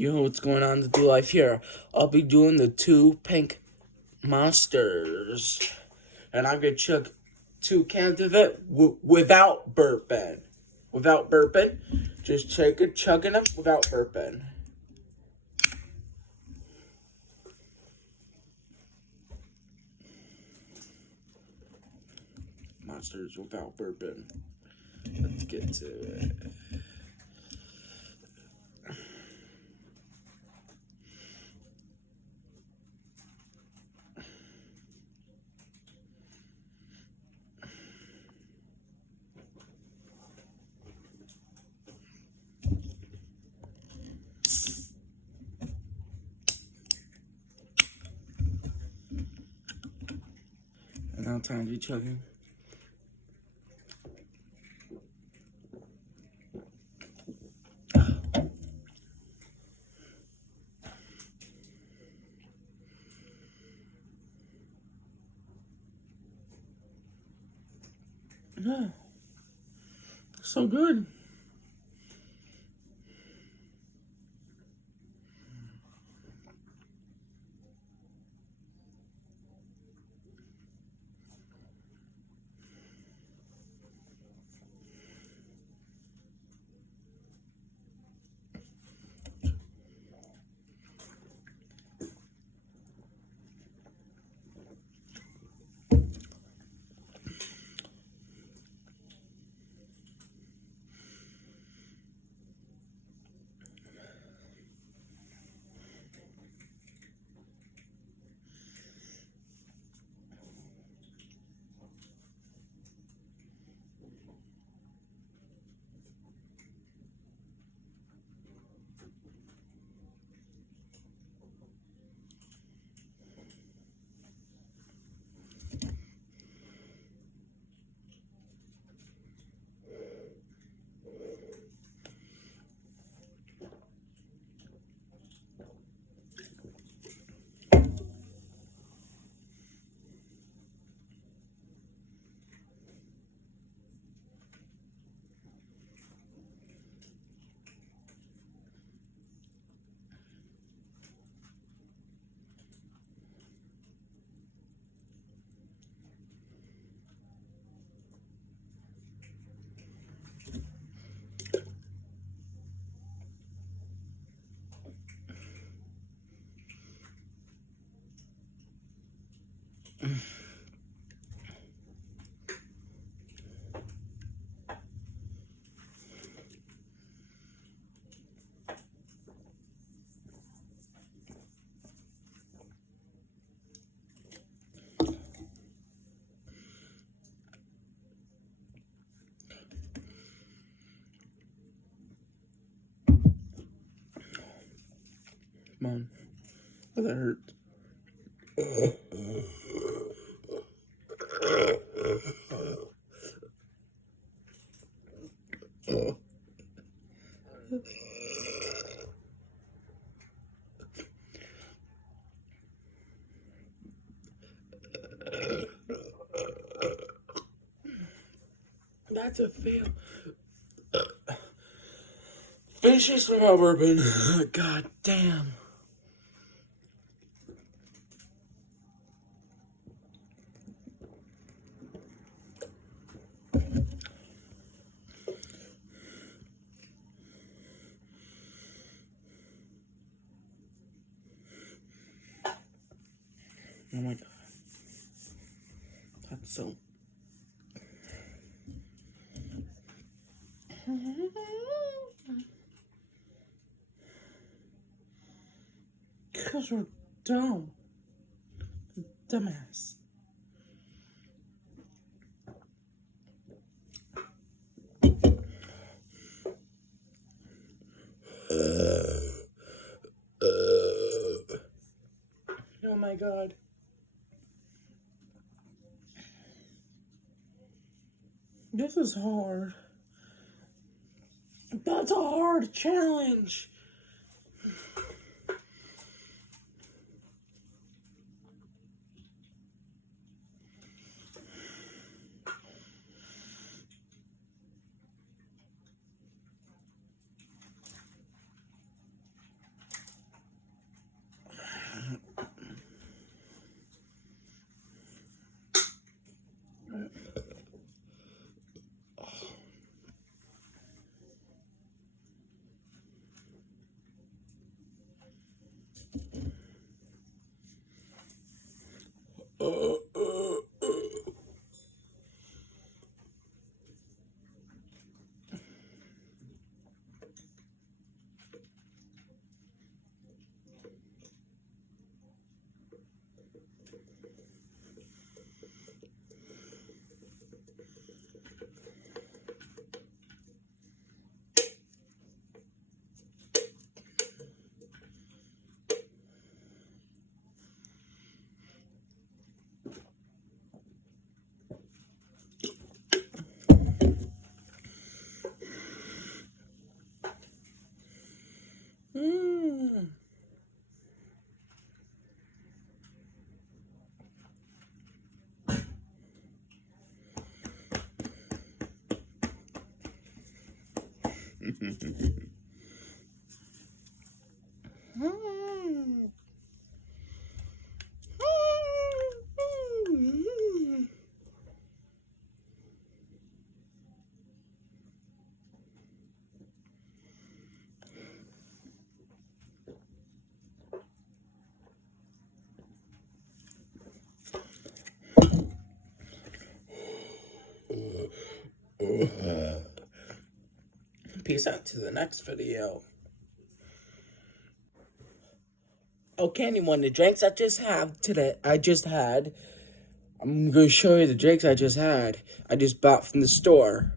Yo, what's going on to Do Life here? I'll be doing the two pink monsters. And I'm going to chug 2 cans of it without burping. Without burping. Just chugging them without burping. Monsters without burping. Let's get to it. And now time to be chugging. Yeah, so good. Come on. Oh, that hurt. That's a fail. Finish this without burping. God damn. Oh my god. That's so. Because we're dumb. Dumbass. Oh my god. This is hard. That's a hard challenge. Peace out to the next video. Okay, anyone, the drinks I just had. I'm going to show you the drinks I just had. I just bought from the store.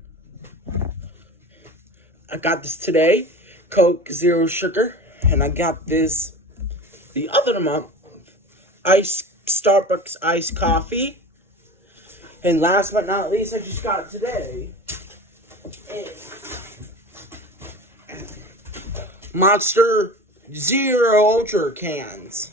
I got this today, Coke Zero Sugar, and I got this the other month, Starbucks iced coffee. And last but not least, I just got today Monster Zero Ultra cans.